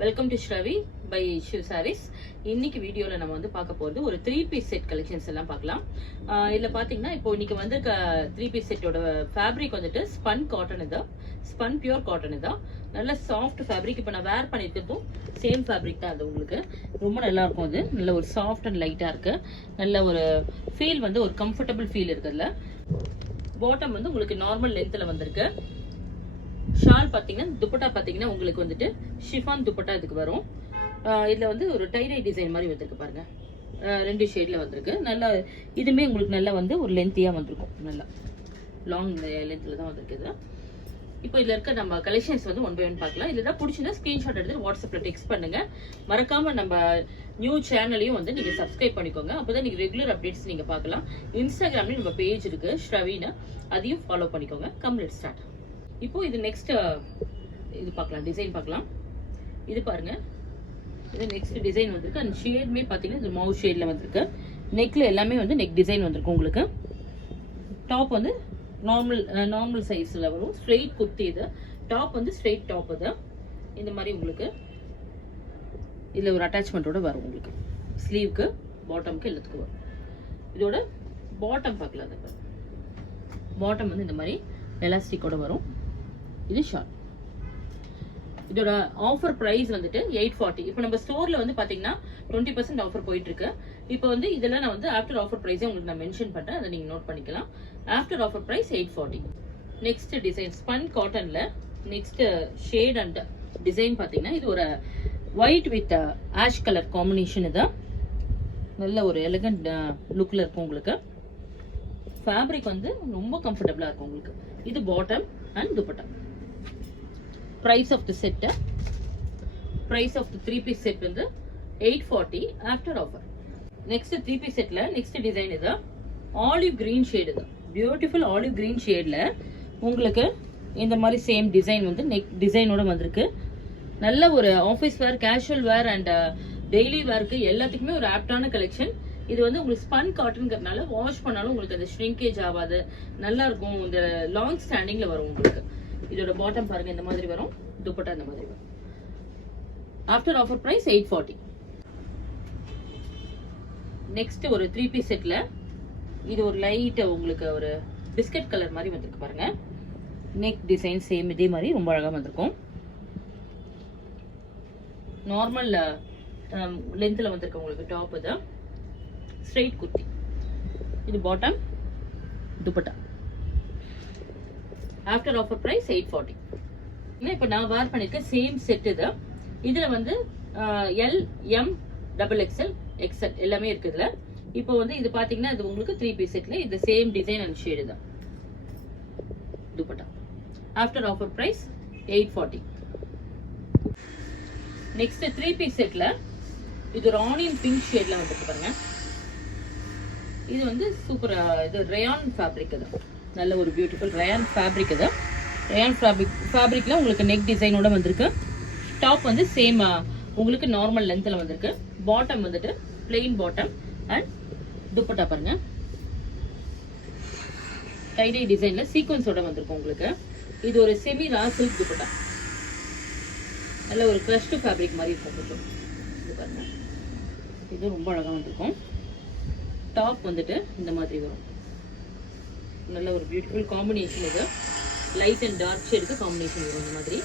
Welcome to Sravi by Shiv sarees. இன்னைக்கு வீடியோல நம்ம வந்து பார்க்க போறது ஒரு 3-piece செட் கலெக்ஷன்ஸ் எல்லாம் பார்க்கலாம். இதுல பாத்தீங்கன்னா இப்போ இன்னைக்கு வந்து 3-piece செட்டோட ஃபேப்ரிக் வந்துட்டு ஸ்பன் காட்டன் இதான், ஸ்பன் பியூர் காட்டன் இதான். நல்ல சாஃப்ட் ஃபேப்ரிக். இப்போ நான் வேர் பண்ணிருக்கிறதும் சேம் ஃபேப்ரிக் தான். அது உங்களுக்கு ரொம்ப நல்லா இருக்கும். அது நல்ல ஒரு சாஃப்ட் அண்ட் லைட்டா இருக்கு. நல்ல ஒரு ஃபீல் வந்து ஒரு கம்ஃபர்டபுள் ஃபீல் இருக்குதுல. பாட்டம் வந்து உங்களுக்கு நார்மல் லென்த்ல வந்திருக்கு. ஷால் பாத்தீங்கன்னா துப்பட்டா பாத்தீங்கன்னா உங்களுக்கு வந்துட்டு ஷிஃபான் துப்பட்டா இதுக்கு வரும். இதுல வந்து ஒரு டைரை டிசைன் மாதிரி வந்திருக்கு பாருங்க. 2 ஷேட்ல வந்திருக்கு. நல்லா இதுமே உங்களுக்கு நல்லா வந்து ஒரு லென்த்தியா வந்திருக்கும். நல்லா லாங் லென்த்ல தான் வந்திருக்கு. இப்போ இதுல இருக்க நம்ம கலெக்ஷன்ஸ் வந்து 1 by 1 பார்க்கலாம். இதுதான் பிடிச்சிருந்தா ஸ்கிரீன்ஷாட் எடுத்து வாட்ஸ்அப்ல டெக்ஸ்ட் பண்ணுங்க. மறக்காம நம்ம நியூ சேனலையும் வந்து நீங்க சப்ஸ்கிரைப் பண்ணிக்கோங்க. அப்பதான் நீங்க ரெகுலர் அப்டேட்ஸ் நீங்க பார்க்கலாம். இன்ஸ்டாகிராம்லயும் நம்ம பேஜ் இருக்கு ஸ்ரவின்னு, அதையும் ஃபாலோ பண்ணிக்கோங்க. Come let's start. இப்போ இது நெக்ஸ்ட் இது பார்க்கலாம், டிசைன் பார்க்கலாம். இது பாருங்க, இது நெக்ஸ்ட் டிசைன் வந்திருக்கு. அந்த ஷேட்மே பார்த்தீங்கன்னா இது மவுஸ் ஷேட்ல வந்திருக்கு. நெக்ல எல்லாமே வந்து நெக் டிசைன் வந்திருக்கு. உங்களுக்கு டாப் வந்து நார்மல் சைஸ்ல வரும். ஸ்ட்ரெயிட் குர்த்தி. இது டாப் வந்து ஸ்ட்ரெயிட் டாப். இது இந்த மாதிரி உங்களுக்கு இதுல ஒரு அட்டாச்மெண்ட்டோட வரும். உங்களுக்கு ஸ்லீவ்க்கு பாட்டம்க்கு எல்லாத்துக்கும் வரும். இதோட பாட்டம் பார்க்கலாம். அது பாட்டம் வந்து இந்த மாதிரி எலாஸ்டிக்கோட வரும். இது ஷார்ட். இதோட ஆஃபர் பிரைஸ் வந்துட்டு 840. இப்போ நம்ம ஸ்டோர்ல வந்து பாத்தீங்கன்னா 20% ஆஃபர் போயிட்டு இருக்கு. இப்போ வந்து இதெல்லாம் நான் வந்து ஆஃப்டர் ஆஃபர் பிரைஸே உங்களுக்கு நான் மென்ஷன் பண்றேன். அதை நீங்க நோட் பண்ணிக்கலாம். After offer price 840. Next design spun காட்டன்ல நெக்ஸ்ட் ஷேட் அண்ட் டிசைன் பாத்தீங்கன்னா இது ஒரு white with ash colour combination. இது நல்ல ஒரு எலிகண்ட் லுக்ல இருக்கும். உங்களுக்கு ஃபேப்ரிக் வந்து ரொம்ப கம்ஃபர்டபுளா இருக்கும். உங்களுக்கு இது bottom and dupatta. price of the set, price of the 3-piece set வந்து 840 after offer. next 3-piece setல next design இது olive green shade. இது beautiful olive green shadeல உங்களுக்கு இந்த மாதிரி சேம் டிசைன் வந்து நெக் டிசைனோட வந்திருக்கு. நல்ல ஒரு office wear, casual where and daily வேருக்கு எல்லாத்துக்குமே ஒரு ஆப்டான கலெக்ஷன். இது வந்து உங்களுக்கு ஸ்பன் காட்டன்ங்கிறதுனால வாஷ் பண்ணாலும் உங்களுக்கு அது ஷ்ரிங்கேஜ் ஆகாது, நல்லா இருக்கும். இந்த லாங் ஸ்டாண்டிங்ல வரும். உங்களுக்கு இதோட பாட்டம் பாருங்க இந்த மாதிரி வரும். துப்பட்டா இந்த மாதிரி வரும். After offer price 840. நெக்ஸ்ட் ஒரு 3-piece செட்ல இது ஒரு லைட் உங்களுக்கு ஒரு பிஸ்கட் கலர் மாதிரி வந்திருக்கு பாருங்க. நெக் டிசைன் சேம் இதே மாதிரி ரொம்ப அழகா வந்திருக்கும். நார்மல் லென்த்ல வந்திருக்கு. உங்களுக்கு டாப் இது ஸ்ட்ரெயிட் குர்த்தி. இது bottom, dupatta. After offer price 840. இப்போ நான் வேர் பண்ணிருக்கேன் சேம் செட். இது இதுல வந்து எல், எம், XXL, XL எல்லாமே இருக்குதுல. இப்போ வந்து இது பாத்தீங்கன்னா இது உங்களுக்கு 3-piece செட்ல இது சேம் டிசைன் அண்ட் ஷேடு தான். Dupatta. After offer price 840. Next 3-piece செட்ல இது ஒரு ஆனியன் பிங்க் ஷேட்ல வந்துருக்கு பாருங்க. இது வந்து சூப்பர். இது ரயான் ஃபேப்ரிக். இது நல்ல ஒரு பியூட்டிஃபுல் ரயான் ஃபேப்ரிக். இது ரயான் ஃபேப்ரிக்ல உங்களுக்கு நெக் டிசைனோட வந்திருக்கு. டாப் வந்து சேம் உங்களுக்கு நார்மல் லென்த்ல வந்திருக்கு. பாட்டம் வந்துட்டு பிளெயின் பாட்டம் அண்ட் துப்பட்டா பாருங்க. டைடை டிசைன்ல சீக்வன்ஸோட வந்திருக்கும். உங்களுக்கு இது ஒரு செமி ரா சில்க் துப்பட்டா. நல்ல ஒரு கிரஷ்டு ஃபேப்ரிக் மாதிரி இருக்கும். கொஞ்சம் இது பாருங்க. இது ரொம்ப அழகா வந்திருக்கும். டாப் வந்துட்டு இந்த மாதிரி வரும். நல்ல ஒரு பியூட்டிஃபுல் காம்பினேஷன். இது லைட் அண்ட் டார்க் ஷேடுக்கு காம்பினேஷன் வரும். இந்த மாதிரி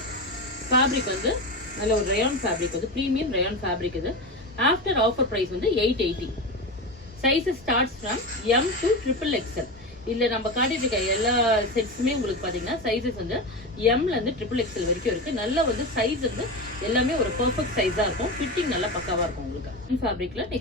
ஃபேப்ரிக் வந்து நல்ல ஒரு ரயான் ஃபேப்ரிக். வந்து ப்ரீமியம் ரயான் ஃபேப்ரிக். இது ஆஃப்டர் ஆஃபர் பிரைஸ் வந்து 880. Sizes starts from M to XXL. இல்ல நம்ம காட்டிட்டு இருக்க எல்லா செட்ஸுமே உங்களுக்கு பாத்தீங்கன்னா சைஸஸ் வந்து எம்ல இருந்து XXL வரைக்கும் இருக்கு. நல்ல வந்து சைஸ் வந்து எல்லாமே ஒரு பெர்ஃபெக்ட் சைஸா இருக்கும். ஃபிட்டிங் நல்லா பக்காவா இருக்கும். உங்களுக்கு ஃபேப்ரிக்ல நெக்ஸ்ட்